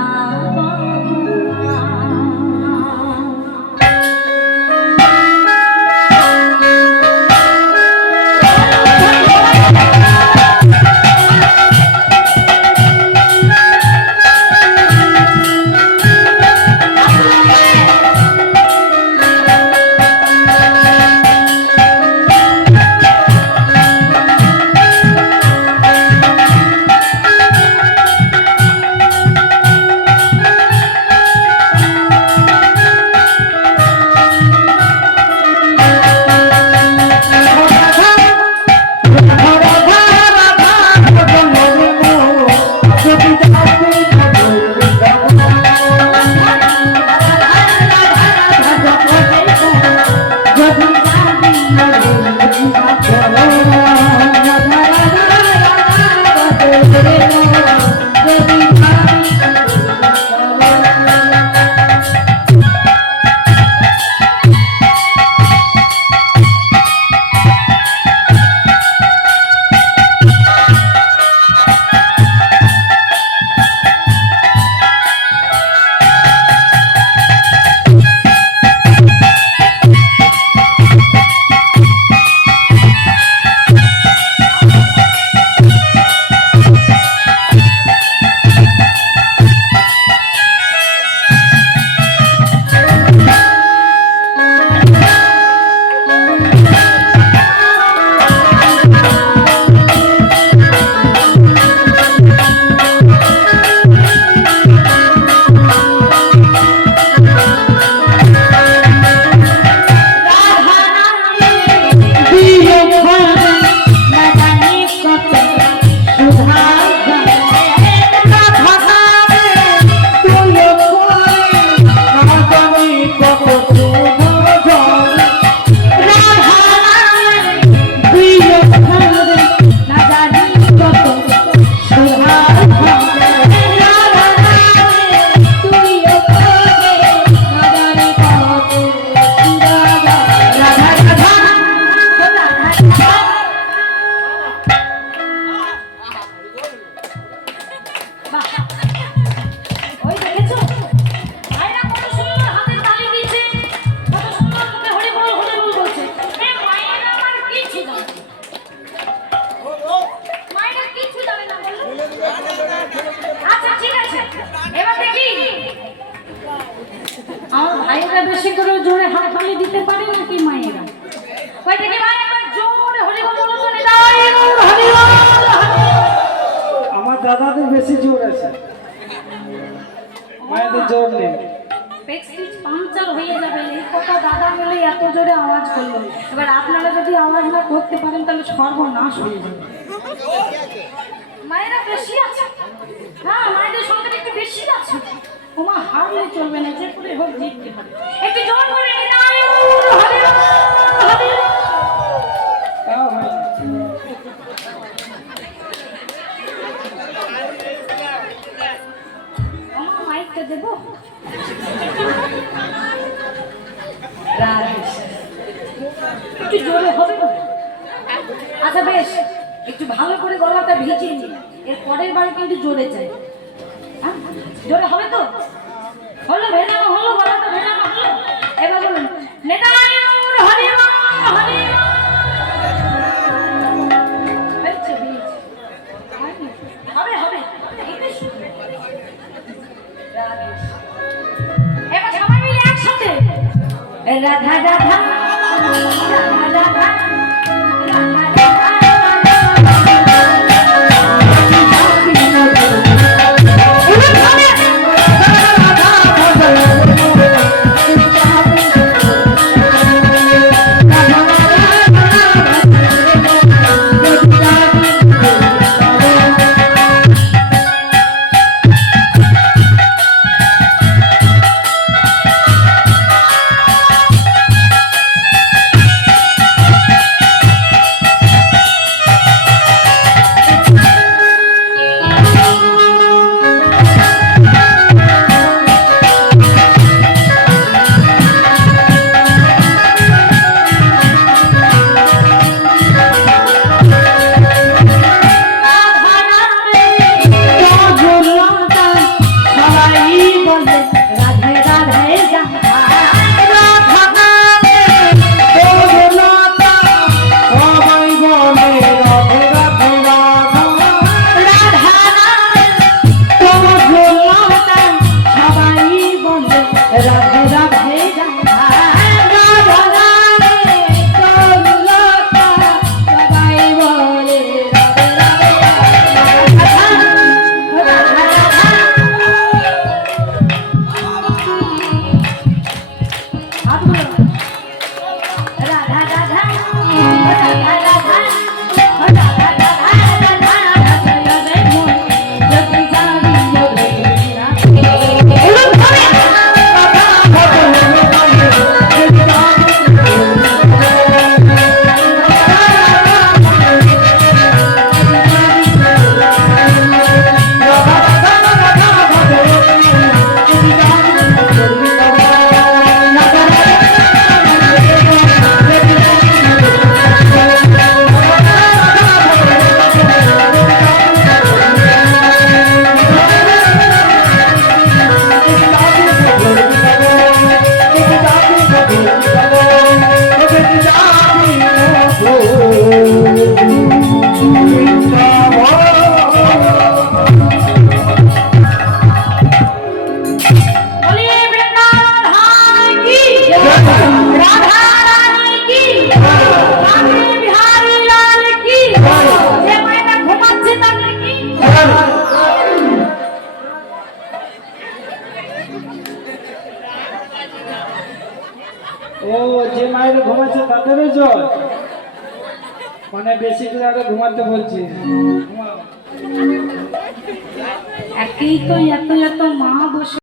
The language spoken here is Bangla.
lá. আমার বেশি করে জোরে হাত তালি দিতে পারে নাকি মায়েরা? ওই দেখি ভাই একবার জোরে হরি বল বলো নিতাই গৌর হরি বল। আমার দাদাদের বেশি জোর আছে। মায়েদের জোর নেই। প্রেস্টিজ পাংচার হয়ে যাবে। এই কথা দাদা মিলে এত জোরে আওয়াজ করল। এবার আপনারা যদি আওয়াজ না করতে পারেন তাহলে সর্বনাশ হয়ে যাবে। মায়েরা বেশি আছে? হ্যাঁ মায়েদের সংখ্যাটা একটু বেশি আছে। ওমা হারলে চলবে না, যে করে হোক জিততে হবে একটু জোর করে দেবো? একটু জোরে হবে আচ্ছা বেশ, একটু ভালো করে গলাটা ভিজিয়ে নিন এর পরের বার কিন্তু জোরে চাই হ্যাঁ? জোরে হবে তো? হলো ভেজানো হলো গলাটা ভেজানো হলো? এবার বলুন, নেতা হরি হরি? হবে হবে। এবার সবাই মিলে একসাথে। রাধা রাধা। রাধা রাধা। ও যে মায়ের ঘুমাচ্ছে তাদেরও জ্বর মানে বেশি করে আগে ঘুমাতে বলছি। একই তো এত এত মা বসে